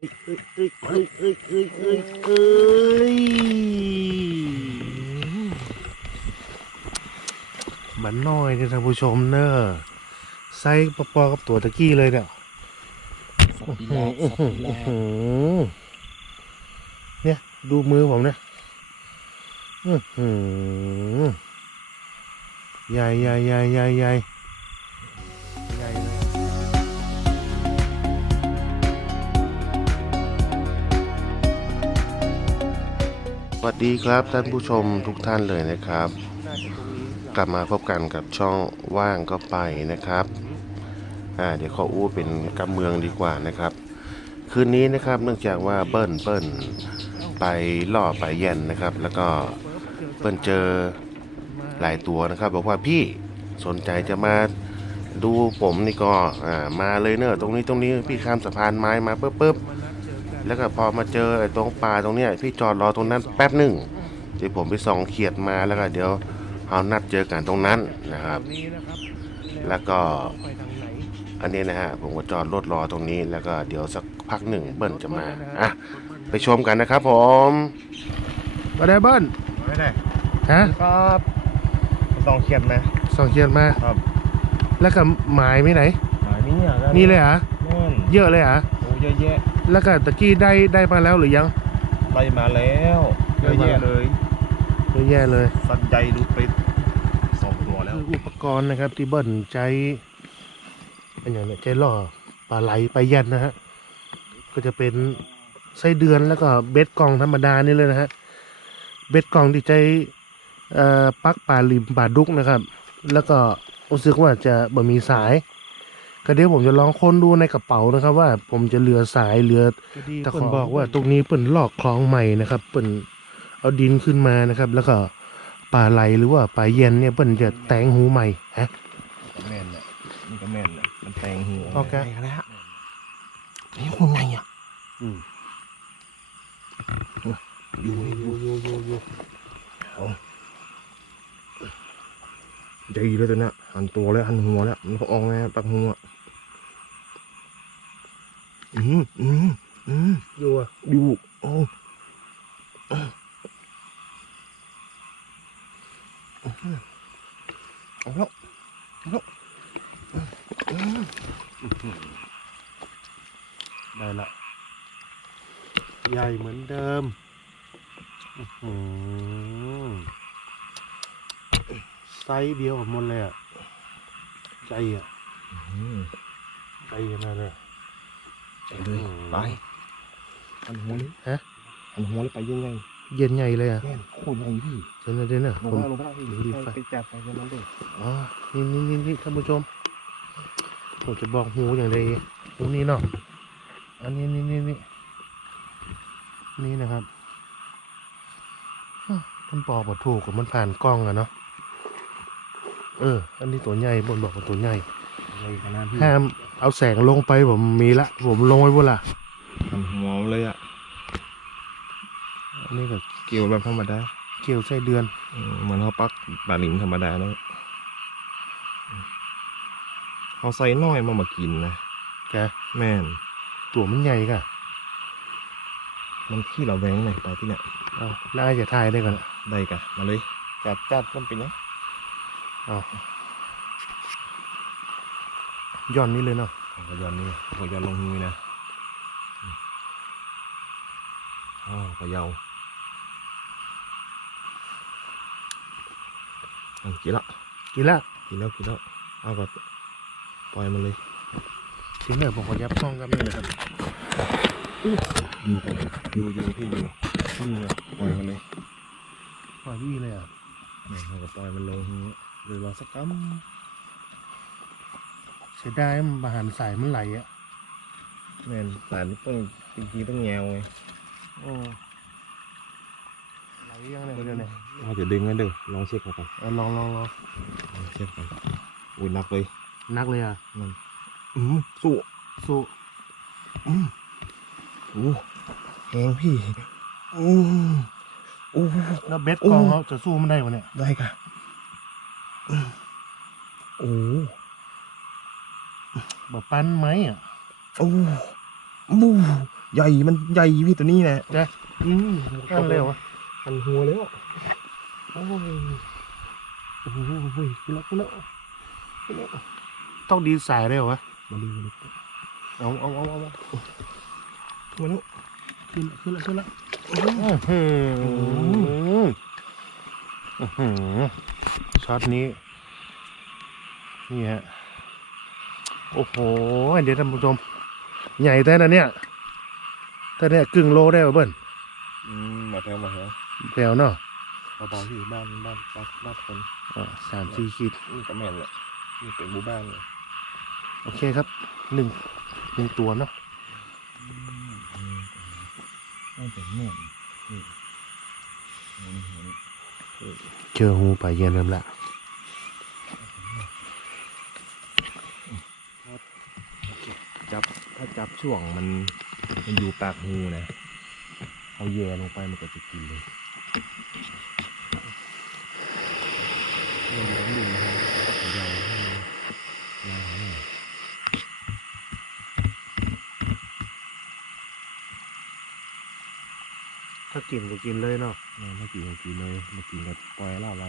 เอ้ยเอ้ยเอ้ยเอ้ยเอ้ยเอ้ยเอ้ยมันน้อยเนี่ยท่านผู้ชมเนอะไซส์ปอๆกับตัวตะกี้เลยเนี่ยสับปีแรกสับปีแรอื้อหือเนี่ยดูมือผมเนี่ยอื้อหือใหญ่ใหญ่ใหญ่ใหญ่ใหญ่ใหญ่ สวัสดีครับท่านผู้ชมทุกท่านเลยนะครับ กลับมาพบกันกับช่องว่างก็ไปนะครับอ่าเดี๋ยวขออู้เป็นกำเมืองดีกว่านะครับ คืนนี้นะครับเนื่องจากว่าเบิ้ลเบิ้ลไปล่อไปเย็นนะครับ แล้วก็เบิ้ลเจอหลายตัวนะครับ บอกว่าพี่สนใจจะมาดูผมนี่ก็อ่ามาเลยเนอะตรงนี้ตรงนี้พี่ข้ามสะพานไม้มาปุ๊บปุ๊บ แล้วก็พอมาเจอไอ้ตรงป่าตรงเนี้ยพี่จอดรอตรงนั้นแป๊บหนึ่งเดี๋ยวผมไปส่องเขียดมาแล้วก็เดี๋ยวเอานัดเจอกันตรงนั้นนะครับ แล้วก็อันนี้นะฮะผมก็จอดรถรอตรงนี้ แล้วก็เดี๋ยวสักพักหนึ่งเบิ้ลจะมาอะไปชมกันนะครับผมมาได้เบิ้ลไม่ได้ฮะครับต้องเครียดไหมส่องเขียนมาครับ แล้วก็หมายไม่ไหนหมายนี้อะนี่เลยเหรอะนั่นเยอะเลยเหรอะโอ้ เยอะแยะแล้วก็ตะกี้ได้ได้มาแล้วหรือยังไล่มาแล้วเยอะแยะเลยเยอะแย่เลยสัตว์ใหญ่รุดไปสองตัวแล้วคืออุปกรณ์นะครับที่เบิ้ลใช้อันอย่างเนี้ยใช้ล่อปลาไหลปลายันนะฮะก็จะเป็นไส้เดือนแล้วก็เบ็ดกล่องธรรมดานี่เลยนะฮะเบ็ดกล่องที่ใช้เอ่อปลักปลาลิมปลาดุกนะครับ แล้วก็รู้สึกว่าจะบ่มีสาย ก็เดี๋ยวผมจะลองค้นดูในกระเป๋านะครับ ว่าผมจะเหลือสายเหลือแต่คนบอกว่าตรงนี้เปิ่นลอกคลองใหม่นะครับ เปิ่นเอาดินขึ้นมานะครับ แล้วก็ปลาไหลหรือว่าปลาเย็นเนี่ยเปิ่นจะแตงหูใหม่ฮะแม่นเนี่ยนี่ก็แม่นเนี่ยมันแตงหัวโอเคแล้วนี่คนไงอะอืมอยู่อยู่อยู่อยู่อยู่ใหญ่เลยตัวเนี้ยหันตัวแล้วหันหัวแล้วมันก็ออกมาปักหัว อืมอืมอืมอยู่อะอยู่โอ้เอาแล้วได้ละใหญ่เหมือนเดิมอื้อหือไซส์เดียวกับหมดเลยอะใจอะอืมใจขนาดนั้น ไปเลยไปหันหัวเลยฮะหันหัวเลยไปยังไงเย็นใหญ่เลยอะแม่นโคตรใหญ่พี่เดี๋ยวนะเดี๋ยวนะลงผมมาลงมาพี่ดูดิไฟ ไปจับไปกันนั้นเลยอ๋อ นี่นี่นี่นี่ท่านผู้ชม ผมจะบอกหูอย่างไรหูนี้เนาะ อันนี้นี่นี่นี่นี่นะครับอ้าวมันบอกว่าถูกกับมันผ่านกล้องอะเนาะ เออ อันนี้ตัวใหญ่บนบอกว่าตัวใหญ่ ใหญ่ขนาดพี่ห้ามเอาแสงลงไปผมมีละ ผมลงไว้บนละหันหัวเลยอะอันนี้ก็เกี่ยวแบบธรรมดาเกี่ยวไส้เดือนอืมเหมือนเขาปักบาลิมธรรมดาเนอะเขาใส่น้อยมามากินนะแกแม่น ตัวมันใหญ่กะมันขี้เราแวงหน่อยไปที่เนี่ยเอาแล้วอาจจะทายได้ก่อนอะ ได้กะมาเลยจัดจัดมันเป็นยัง เอา ย้อนนี้เลยเนาะหัวย้อนนี่หัวย้อนลงนี้นะอ๋อพะเยาเอากินละกินละกินแล้วกินแล้วเอาก็ปล่อยมันเลยทีเหนือผมขอยับช่องกันเลยนะครับอยู่กันอยู่อยู่ที่อยู่นี่นะปล่อยมันเลยปล่อยพี่เลยอะเนี่ยเราก็ปล่อยมันลงทีนี้หรือรอสักกัม เสียดายมันอาหารสายมันไหลอะแม่นสารต้องจริงๆต้องแงวไงโอ้ไหลยังไงเดี๋ยวนี้เราจะดึงกันเด้อลองเช็คกันไปเอาลองลองลองลองเช็คกันอุ้ยหนักเลยนักเลยอะอืมสู้สู้อืมโอ้แหงพี่โอ้โอ้แล้วเบ็ดกองเขาจะสู้มันได้ปะเนี่ยได้ค่ะอืมโอ้ แบบปั้นไหมอะโอ้บูใหญ่มันใหญ่พี่ตัวนี้แหละอืมนั่นเลยวะหันหัวแล้วโอ้ยโอ้โหขึ้นแล้วขึ้นแล้วขึ้นแล้วต้องดีสายได้เหรอวะมาดูมาดูเอาเอาเอาเอามาแล้วขึ้นขึ้นแล้วขึ้นแล้วอื้อหืออื้อหือช็อตนี้ นี่ฮะ โอ้โหเดี๋ยวท่านผู้ชม ใหญ่แต่นะเนี่ยแต่เนี่ยกึ่งโลได้ป่ะเบิ้ลอืมมาแล้วมาแล้วแถวเนาะเบาๆพี่บ้านบ้านบ้านบ้านคนอ่าสามสี่ขีดนี่ก็แม่นแหละนี่เป็นหมู่บ้านเลยโอเคครับหนึ่งหนึ่งตัวเนาะน่าจะแม่นนี่นี่นี่เจองูป่าเย็นแล้วละ จับถ้าจับช่วงมันมันอยู่ปากหูนะเอาแย่ลงไปมันก็จะกินเลยมันอยู่ทั้งดินนะครับใหญ่ให้ยาวหน่อยถ้ากินก็กินเลยเนาะเออไม่กินก็กินเลยไม่กินก็ปล่อยละไว้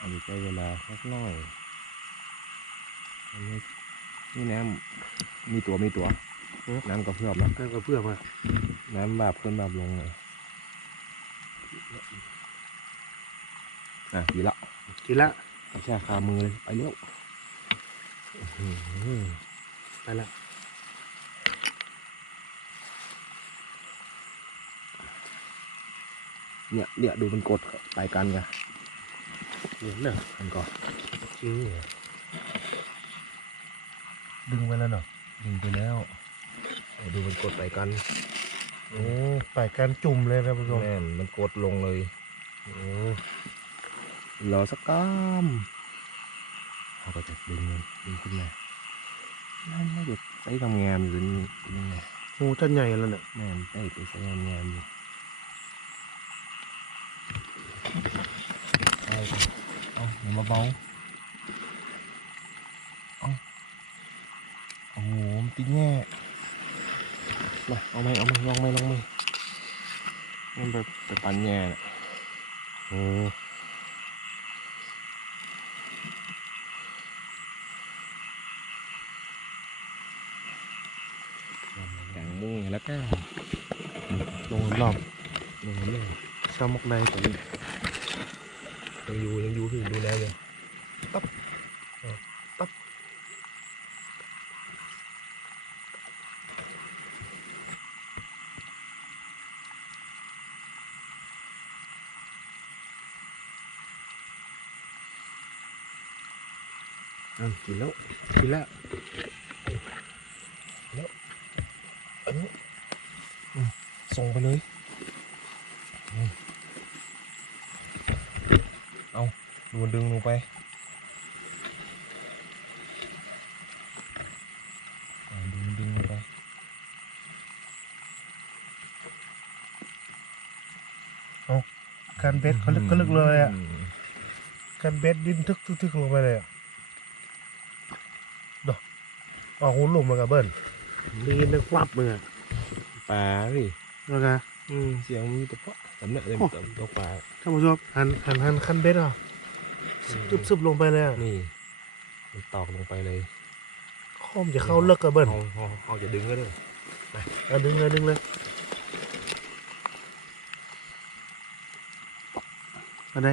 อันนี้ใช้เวลาสักหน่อยอั นนี้นี่น้ำมีตัวมีตัว น้ำกระเพื่อมแล้วนั่นก็เพื่อมาน้ำบาบขึ้นบาบลงเลยอะดีละกินละกระชากคามือเลยไปเร็วอื้อหือไปละเนี่ยเนี่ยดูมันกดไปกันไงเห็นเนาะมันก็จริงเหรอ ดึงไปแล้วเนาะดึงไปแล้วเออดูมันกดไปกันโอ้ไปกันจุ่มเลยนะผู้ชมแม่นมันกดลงเลยโอ้รอสักกามเขาก็จะดึงมันดึงขึ้นมานั่นไม่หยุดใช้ทำงานอยู่นี่นี่ไงงูจะใหญ่แล้วเนี่ยแม่นใช้ไปใช้ทำงานอยู่เอาเอาอย่ามาเบาเอาโอ้โหมัน ติแง่มาเอาไหมเอาไหมลองไหมลองไหมมันแบบไปปันแง่น่ะโอ้อย่างมุ้งแล้วก็ลงรอบลงเลยชามกในตัวนี้ยังอยู่ยังอยู่พี่ดูแลเลยปั๊บเออปั๊บ อะกินแล้วกินแล้วแล้วอันนี้อืมส่งไปเลยอืมเอาดูมันดึงลงไปอ่าดูมันดึงลงไปการเบ็ดเขาลึกเขาลึกเลยอะมการเบ็ดดิ้นทึกทึกทึกลงไปเลยอะดอก ออกหูหลุมมากับเบิ้ลได้ยินดังวับมึงอะปลาดิแล้วกันอืมเสียงมีแต่เพาะสำเนาเลยตัวตัวปลาท่านผู้ชมหันหันหันคันเบ็ดอะซึบซึบลงไปเลยอะนี่มันตอกลงไปเลยข้อมจะเข้าเลิกกับเบิ้ลเอาเอาเอาจะดึงก็ได้เอาดึงเลยดึงเลยอันไหน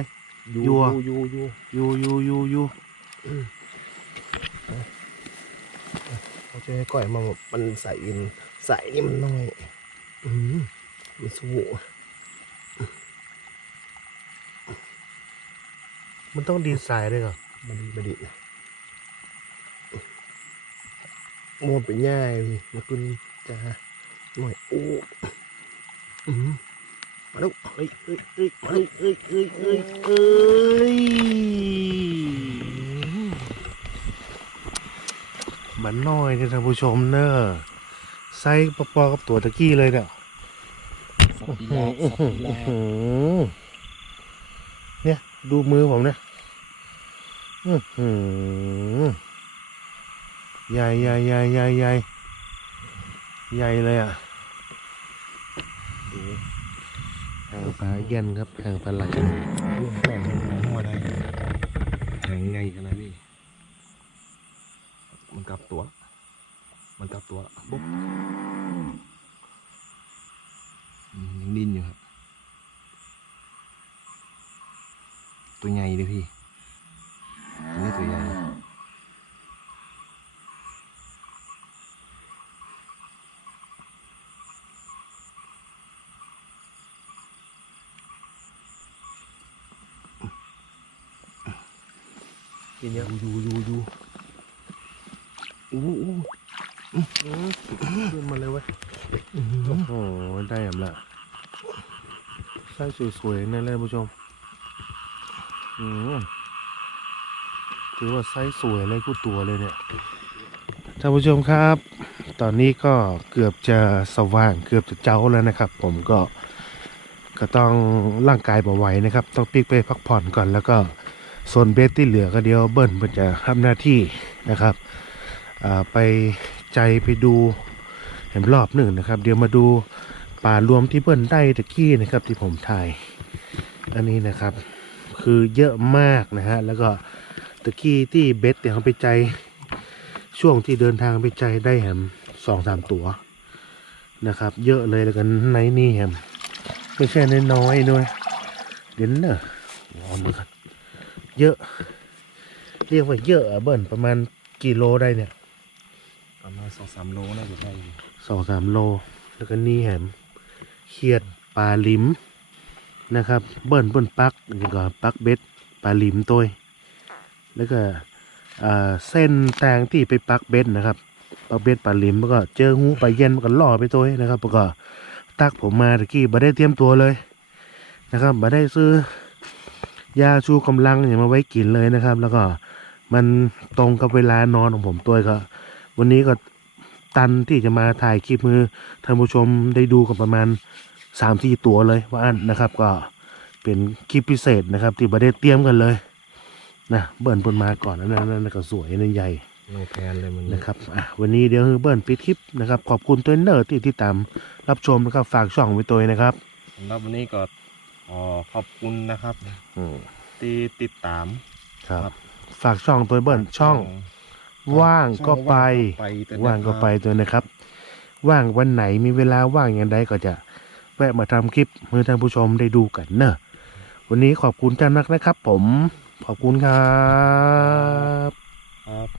ยั่วยูยูยูยูยูยู เขาจะ ให้ก้อยมาแบบมันใส่อินใส่นี่มันน้อย อืมมันสู้มันต้องดีไซน์ด้วยเหรอมันดีมันดีโมนเป็นง่ายพี่มาคุณจะหน่อยโอ้อืมมาลูกเอ้ยเอ้ยเอ้ยเอ้ยเอ้ยเอ้ยเอ้ย มันน้อยนี่ยท่านผู้ชมเนอะไซส์ปอๆกับตัวตะกี้เลยเนี่ยสับปีแรกสับปีแรกอื้อหือเนี่ย ดูมือผมเนี่ยอื้อหือใหญ่ใหญ่ใหญ่ใหญ่ใหญ่ใหญ่เลยอะหางปลาเย็นครับหางปลาไหล ร่วมแป้งหัวได้แข็งไงกันนะพี่ มันกลับตัว มันกลับตัวปุ๊บอืมยังดิ้นอยู่ครับ ตัวใหญ่เลยพี่ตัวนี้ตัวใหญ่ กินเยอะอยู่อยู่อยู่อู้อู้ขึ้นมาเลยเว้ยโอ้โหได้แอมละไส้สวยๆนั่นเลยผู้ชมอืมถือว่าไส้สวยเลยคู่ตัวเลยเนี่ยท่านผู้ชมครับ ตอนนี้ก็เกือบจะสว่างเกือบจะเจ้าแล้วนะครับ ผมก็ก็ต้องร่างกายบ่ไหวนะครับ ต้องปิกไปพักผ่อนก่อนแล้วก็ ส่วนเบสที่เหลือก็เดียวเบิ้ลมันจะทำหน้าที่นะครับไปใจไปดูเห็นรอบหนึ่งนะครับ เดี๋ยวมาดูป่ารวมที่เบิ้ลได้ตะกี้นะครับที่ผมถ่ายอันนี้นะครับ คือเยอะมากนะฮะแล้วก็ตะกี้ที่เบสเดี๋ยวเขาไปใจช่วงที่เดินทางไปใจได้แฮมสองสามตัวนะครับ เยอะเลยแล้วกันในนี่แฮมไม่ใช่น้อยๆด้วยเดี๋ยวนะลองดูกัน เยอะ เรียกว่าเยอะอะเบิ้ลประมาณกี่โลได้เนี่ย ประมาณสองสามโลน่าจะได้อยู่สองสามโล แล้วก็นี่แหมเขียดปลาลิมนะครับ เบิ้ลเบิ้ลปักนี่ก็ปักเบ็ดปลาลิมตัวแล้วก็อ่าเส้นแตงที่ไปปักเบ็ดนะครับปักเบ็ดปลาลิมแล้วก็เจอหูปลาเย็นมันก็ล่อไปตัวนะครับแล้วก็ตักผมมาตะกี้บ่ได้เตรียมตัวเลยนะครับบ่ได้ซื้อ ยาชูกำลังอย่างมาไว้กินเลยนะครับ แล้วก็มันตรงกับเวลานอนของผมตัวก็ วันนี้ก็ตันที่จะมาถ่ายคลิปมือท่านผู้ชมได้ดูกันประมาณสามสี่ตัวเลยว่าอันนะครับ ก็เป็นคลิปพิเศษนะครับ ที่บ่ได้เตรียมกันเลยนะเบิ้ลเพิ่นมาก่อนอันนั้นอันนั่นก็สวยนั่นใหญ่โลแพนเลยมันนะครับอะวันนี้เดี๋ยวเบิ้ลปิดคลิปนะครับ ขอบคุณตัวเนอร์ที่ที่ตามรับชมนะครับฝากช่องไว้ตัวนะครับสำหรับวันนี้ก็ ขอขอบคุณนะครับอืมที่ติดตาม ครับ ครับ ฝากช่องตัวเบิ้ลช่อง ว่างก็ไป ช่องว่างก็ไปตัวนะครับ ว่างวันไหนมีเวลาว่างอย่างใดก็จะ แวะมาทำคลิปให้ท่านผู้ชมได้ดูกันเนอะวันนี้ขอบคุณท่านนักนะครับ ผมขอบคุณครับ ครับ